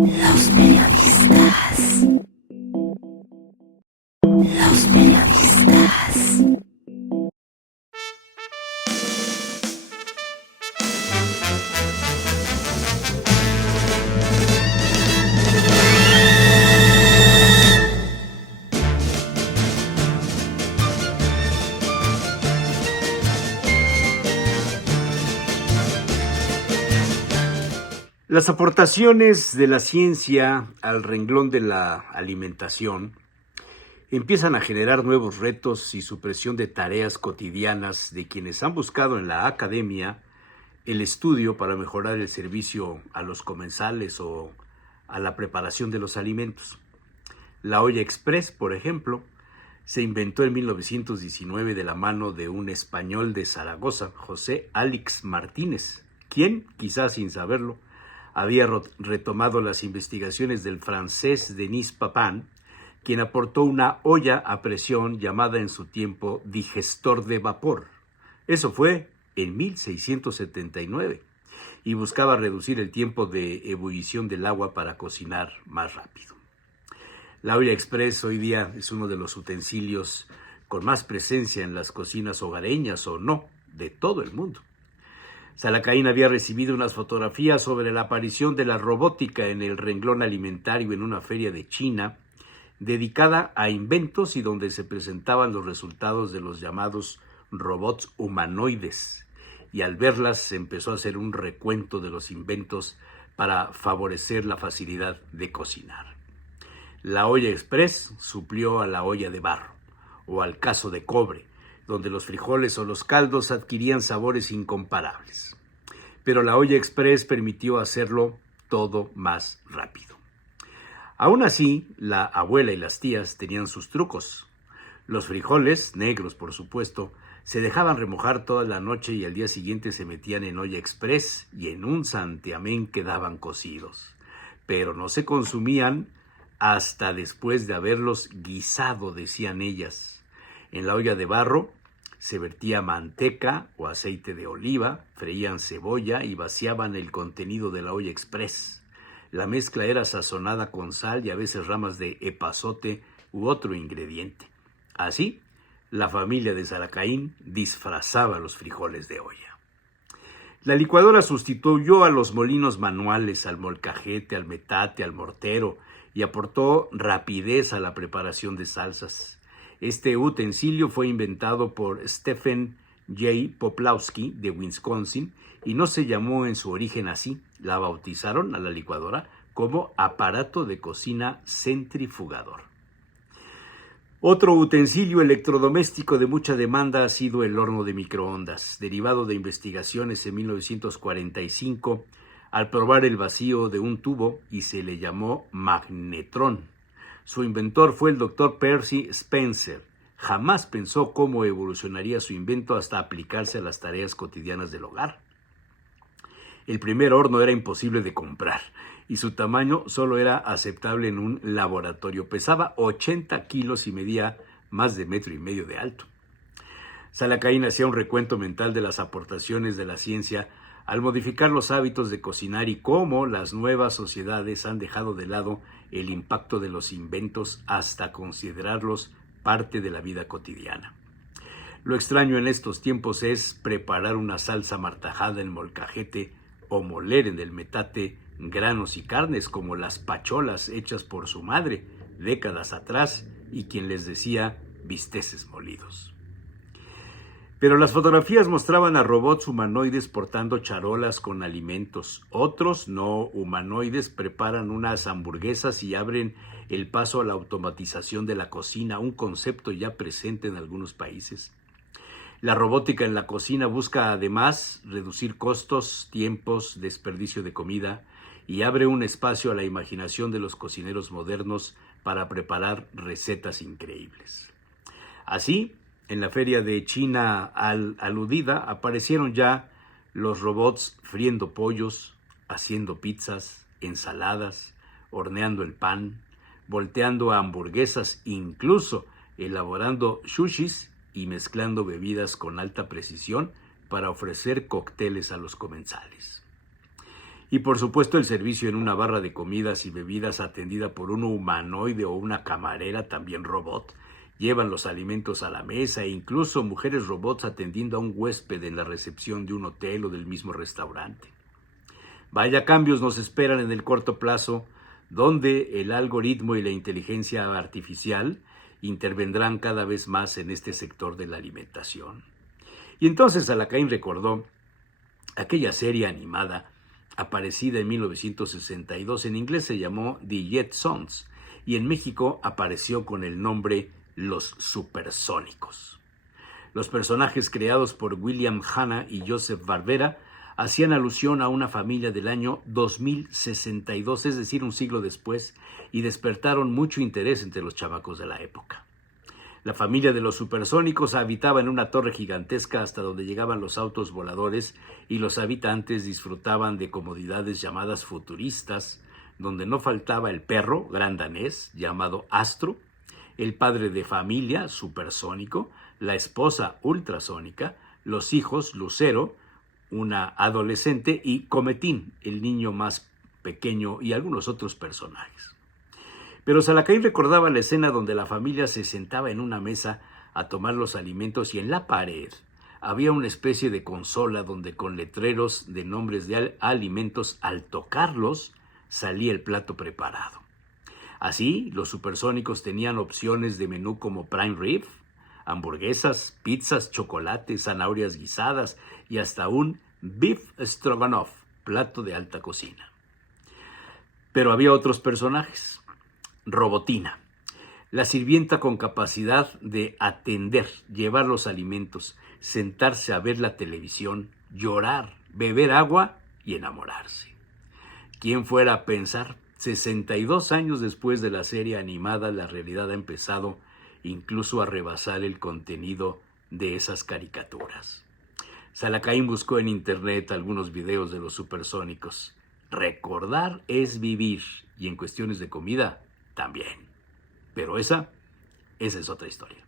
Los periodistas. Los periodistas. Las aportaciones de la ciencia al renglón de la alimentación empiezan a generar nuevos retos y supresión de tareas cotidianas de quienes han buscado en la academia el estudio para mejorar el servicio a los comensales o a la preparación de los alimentos. La olla express, por ejemplo, se inventó en 1919 de la mano de un español de Zaragoza, José Álix Martínez, quien, quizás sin saberlo, había retomado las investigaciones del francés Denis Papin, quien aportó una olla a presión llamada en su tiempo digestor de vapor. Eso fue en 1679 y buscaba reducir el tiempo de ebullición del agua para cocinar más rápido. La olla express hoy día es uno de los utensilios con más presencia en las cocinas hogareñas o no de todo el mundo. Zalacaín había recibido unas fotografías sobre la aparición de la robótica en el renglón alimentario en una feria de China dedicada a inventos y donde se presentaban los resultados de los llamados robots humanoides. Y al verlas se empezó a hacer un recuento de los inventos para favorecer la facilidad de cocinar. La olla express suplió a la olla de barro o al cazo de cobre, donde los frijoles o los caldos adquirían sabores incomparables. Pero la olla express permitió hacerlo todo más rápido. Aún así, la abuela y las tías tenían sus trucos. Los frijoles, negros por supuesto, se dejaban remojar toda la noche y al día siguiente se metían en olla express y en un santiamén quedaban cocidos. Pero no se consumían hasta después de haberlos guisado, decían ellas. En la olla de barro se vertía manteca o aceite de oliva, freían cebolla y vaciaban el contenido de la olla express. La mezcla era sazonada con sal y a veces ramas de epazote u otro ingrediente. Así, la familia de Zalacaín disfrazaba los frijoles de olla. La licuadora sustituyó a los molinos manuales, al molcajete, al metate, al mortero y aportó rapidez a la preparación de salsas. Este utensilio fue inventado por Stephen J. Poplawski de Wisconsin y no se llamó en su origen así. La bautizaron a la licuadora como aparato de cocina centrifugador. Otro utensilio electrodoméstico de mucha demanda ha sido el horno de microondas, derivado de investigaciones en 1945 al probar el vacío de un tubo y se le llamó magnetrón. Su inventor fue el Dr. Percy Spencer. Jamás pensó cómo evolucionaría su invento hasta aplicarse a las tareas cotidianas del hogar. El primer horno era imposible de comprar y su tamaño solo era aceptable en un laboratorio. Pesaba 80 kilos y medía más de 1,5 metros de alto. Zalacaín hacía un recuento mental de las aportaciones de la ciencia al modificar los hábitos de cocinar y cómo las nuevas sociedades han dejado de lado el impacto de los inventos hasta considerarlos parte de la vida cotidiana. Lo extraño en estos tiempos es preparar una salsa martajada en molcajete o moler en el metate granos y carnes como las pacholas hechas por su madre décadas atrás y quien les decía bisteces molidos. Pero las fotografías mostraban a robots humanoides portando charolas con alimentos. Otros no humanoides preparan unas hamburguesas y abren el paso a la automatización de la cocina, un concepto ya presente en algunos países. La robótica en la cocina busca además reducir costos, tiempos, desperdicio de comida y abre un espacio a la imaginación de los cocineros modernos para preparar recetas increíbles. Así, en la feria de China aludida aparecieron ya los robots friendo pollos, haciendo pizzas, ensaladas, horneando el pan, volteando hamburguesas, incluso elaborando sushis y mezclando bebidas con alta precisión para ofrecer cócteles a los comensales. Y por supuesto el servicio en una barra de comidas y bebidas atendida por un humanoide o una camarera, también robot. Llevan los alimentos a la mesa e incluso mujeres robots atendiendo a un huésped en la recepción de un hotel o del mismo restaurante. Vaya cambios nos esperan en el corto plazo, donde el algoritmo y la inteligencia artificial intervendrán cada vez más en este sector de la alimentación. Y entonces Salakain recordó aquella serie animada aparecida en 1962, en inglés se llamó The Jetsons y en México apareció con el nombre Los Supersónicos. Los personajes creados por William Hanna y Joseph Barbera hacían alusión a una familia del año 2062, es decir, un siglo después, y despertaron mucho interés entre los chamacos de la época. La familia de los supersónicos habitaba en una torre gigantesca hasta donde llegaban los autos voladores y los habitantes disfrutaban de comodidades llamadas futuristas, donde no faltaba el perro, gran danés, llamado Astro, el padre de familia, supersónico, la esposa ultrasónica, los hijos, Lucero, una adolescente, y Cometín, el niño más pequeño, y algunos otros personajes. Pero Salakain recordaba la escena donde la familia se sentaba en una mesa a tomar los alimentos y en la pared había una especie de consola donde con letreros de nombres de alimentos, al tocarlos, salía el plato preparado. Así, los supersónicos tenían opciones de menú como prime rib, hamburguesas, pizzas, chocolates, zanahorias guisadas y hasta un beef stroganoff, plato de alta cocina. Pero había otros personajes. Robotina, la sirvienta con capacidad de atender, llevar los alimentos, sentarse a ver la televisión, llorar, beber agua y enamorarse. ¿Quién fuera a pensar? 62 años después de la serie animada, la realidad ha empezado incluso a rebasar el contenido de esas caricaturas. Salakain buscó en internet algunos videos de los supersónicos. Recordar es vivir, y en cuestiones de comida también. Pero esa es otra historia.